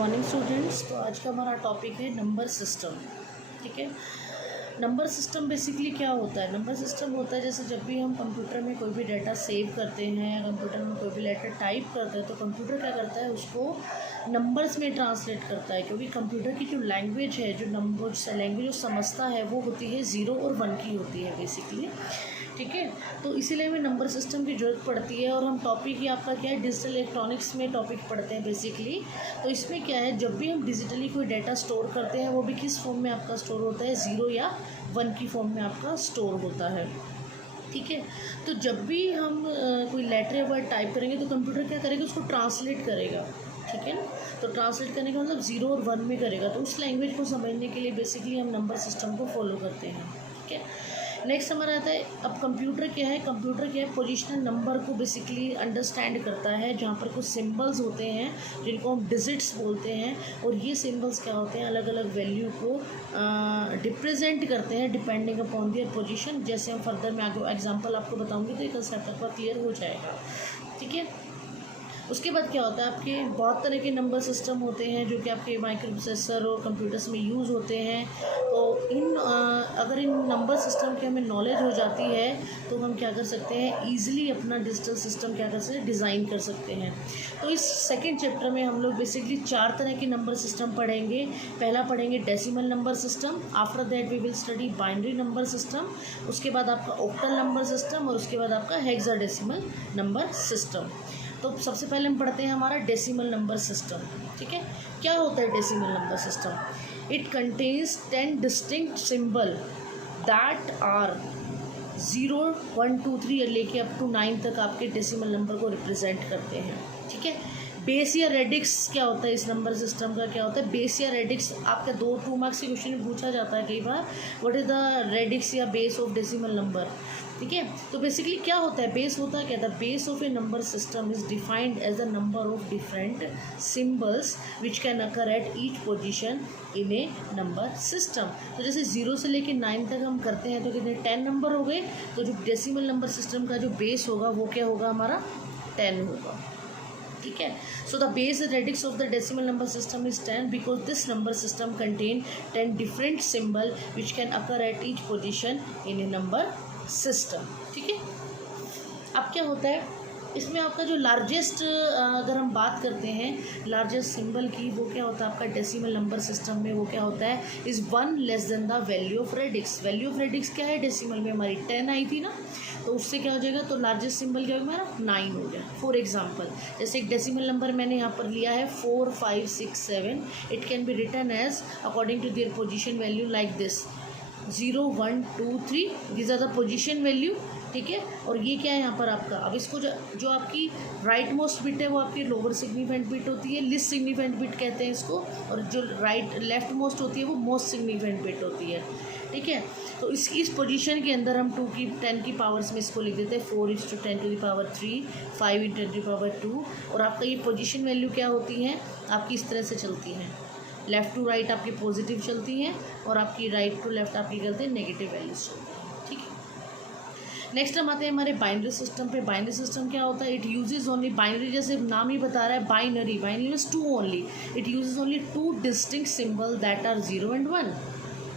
Morning students. तो आज का हमारा टॉपिक है नंबर सिस्टम। ठीक है, नंबर सिस्टम बेसिकली क्या होता है? नंबर सिस्टम होता है जैसे जब भी हम कंप्यूटर में कोई भी डाटा सेव करते हैं या कंप्यूटर में कोई भी लेटर टाइप करते हैं तो कंप्यूटर क्या करता है, उसको नंबर्स में ट्रांसलेट करता है। क्योंकि कंप्यूटर की जो लैंग्वेज है, जो नंबर लैंग्वेज जो समझता है वो होती है 0 और 1 की होती है बेसिकली। ठीक है, तो इसीलिए हमें नंबर सिस्टम की ज़रूरत पड़ती है। और हम टॉपिक ही आपका क्या है, डिजिटल इलेक्ट्रॉनिक्स में टॉपिक पढ़ते हैं बेसिकली। तो इसमें क्या है, जब भी हम डिजिटली कोई डाटा स्टोर करते हैं वो भी किस फॉर्म में आपका स्टोर होता है, 0 या 1 की फॉर्म में आपका स्टोर होता है। ठीक है, तो जब भी हम कोई लेटर या वर्ड टाइप करेंगे तो कंप्यूटर क्या करेगा, उसको ट्रांसलेट करेगा। ठीक है ना, तो ट्रांसलेट करने का मतलब 0 और 1 में करेगा। तो उस लैंग्वेज को समझने के लिए बेसिकली हम नंबर सिस्टम को फॉलो करते हैं। ठीक है, नेक्स्ट हमारा आता है, अब कंप्यूटर क्या है, पोजिशनल नंबर को बेसिकली अंडरस्टैंड करता है, जहाँ पर कुछ सिंबल्स होते हैं जिनको हम डिजिट्स बोलते हैं। और ये सिंबल्स क्या होते हैं, अलग अलग वैल्यू को रिप्रेजेंट करते हैं डिपेंडिंग अपॉन दियर पोजीशन। जैसे हम फर्दर में आगे एग्जांपल आपको बताऊंगी तो ये कंसेप्ट आपका क्लियर हो जाएगा। ठीक है, उसके बाद क्या होता है, आपके बहुत तरह के नंबर सिस्टम होते हैं जो कि आपके माइक्रो प्रोसेसर और कंप्यूटर्स में यूज़ होते हैं। तो अगर इन नंबर सिस्टम की हमें नॉलेज हो जाती है तो हम क्या कर सकते हैं, ईजिली अपना डिजिटल सिस्टम क्या कर सकते हैं, डिज़ाइन कर सकते हैं। तो इस सेकेंड चैप्टर में हम लोग बेसिकली 4 तरह के नंबर सिस्टम पढ़ेंगे। पहला पढ़ेंगे decimal number system, after that we will study binary number system, उसके बाद आपका ऑक्टल नंबर सिस्टम और उसके बाद आपका हेक्साडेसिमल नंबर सिस्टम। तो सबसे पहले हम पढ़ते हैं हमारा डेसिमल नंबर सिस्टम। ठीक है, क्या होता है decimal number system? It contains 10 distinct symbol that are 0, 1, 2, 3 लेके अप टू 9 तक आपके डेसिमल नंबर को रिप्रेजेंट करते हैं। ठीक है, बेस या रेडिक्स क्या होता है, इस नंबर सिस्टम का क्या होता है, बेस या रेडिक्स आपका 2 मार्क्स के क्वेश्चन में पूछा जाता है कई बार, व्हाट इज़ द रेडिक्स या बेस ऑफ डेसिमल नंबर। ठीक है, तो बेसिकली क्या होता है, बेस होता है क्या, the base of a number system is defined as the number of different symbols which can occur at each position in a number system. तो जैसे 0 से लेकर 9 तक हम करते हैं तो कितने 10 नंबर हो गए। तो जो डेसिमल नंबर सिस्टम का जो बेस होगा वो क्या होगा, हमारा 10 होगा। ठीक है, so the base radix of the decimal number system is 10 because this number system contain 10 different symbol which can occur at each position in a number system. ठीक है, अब क्या होता है इसमें आपका जो लार्जेस्ट, अगर हम बात करते हैं लार्जेस्ट सिंबल की, वो क्या होता है आपका डेसिमल नंबर सिस्टम में, वो क्या होता है, is 1 less than the value of radix. Value of radix क्या है, डेसिमल में हमारी 10 आई थी ना, तो उससे क्या हो जाएगा, तो लार्जेस्ट सिंबल क्या होगा हमारा 9 हो गया। फॉर एग्जाम्पल जैसे एक डेसिमल नंबर मैंने यहाँ पर लिया है 4, 5, 6, 7, it can be written as according to their position value like this 0, 1, 2, 3, these are the position value. ठीक है, और ये क्या है यहाँ पर आपका, अब इसको जो आपकी राइट मोस्ट बिट है वो आपकी लोअर सिग्निफिकेंट बिट होती है, लिस्ट सिग्निफिकेंट बिट कहते हैं इसको, और जो लेफ्ट मोस्ट होती है वो मोस्ट सिग्निफिकेंट बिट होती है। ठीक है, तो इस पोजीशन के अंदर हम 10 की पावर्स में इसको लिख देते हैं 4×10⁻3, 5×10⁻2। और आपका ये पोजीशन वैल्यू क्या होती है, आपकी इस तरह से चलती है, लेफ़्ट टू राइट आपकी पॉजिटिव चलती हैं और आपकी राइट टू लेफ्ट आपकी चलती है नेगेटिव वैल्यूज चलती हैं। ठीक है, नेक्स्ट हम आते हैं हमारे बाइनरी सिस्टम पे। बाइनरी सिस्टम क्या होता है, इट यूजेज ओनली, बाइनरी जैसे नाम ही बता रहा है binary, binary means 2 only, it uses only 2 distinct symbol that are 0 and 1।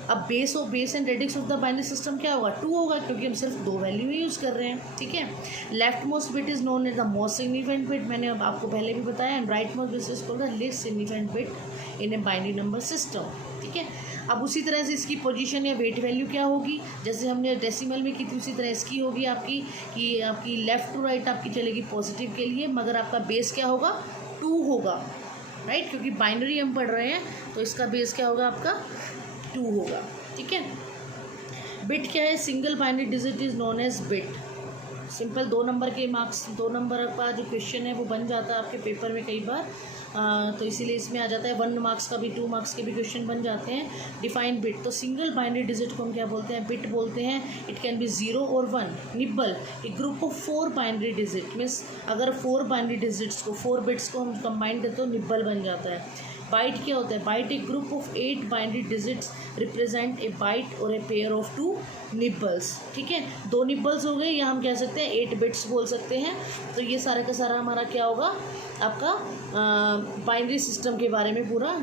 अब base and radix of the binary system क्या होगा, 2 होगा, क्योंकि हम सिर्फ 2 वैल्यू ही यूज़ कर रहे हैं। ठीक है, left most bit is known as the most significant bit, मैंने अब आपको पहले भी बताया, and right most bit is called the least significant bit in a binary number system. ठीक है, अब उसी तरह से इसकी पोजीशन या वेट वैल्यू क्या होगी, जैसे हमने डेसिमल में की थी उसी तरह इसकी होगी आपकी, कि आपकी लेफ़्ट टू राइट आपकी चलेगी पॉजिटिव के लिए, मगर आपका बेस क्या होगा, 2 होगा, राइट, क्योंकि बाइनरी हम पढ़ रहे हैं तो इसका बेस क्या होगा आपका 2 होगा। ठीक है, बिट क्या है, single binary digit is known as bit. Simple 2 number के मार्क्स, 2 नंबर का जो क्वेश्चन है वो बन जाता है आपके पेपर में कई बार, तो इसीलिए इसमें आ जाता है 1 मार्क्स का भी, 2 मार्क्स के भी क्वेश्चन बन जाते हैं। डिफाइन बिट, तो सिंगल बाइनरी डिजिट को हम क्या बोलते हैं, बिट बोलते हैं। इट कैन बी 0 और 1। निब्बल, एक group of 4 binary digit, means अगर 4 बाइनरी डिजिट्स को, 4 बिट्स को हम कंबाइन करते तो निब्बल बन जाता है। बाइट क्या होता है, बाइट एक group of 8 binary digits represent a bite और ए पेयर ऑफ 2 निब्बल्स। ठीक है, 2 निब्बल्स हो गए, या हम कह सकते हैं 8 बिट्स बोल सकते हैं। तो ये सारा का सारा हमारा क्या होगा, आपका बाइनरी सिस्टम के बारे में पूरा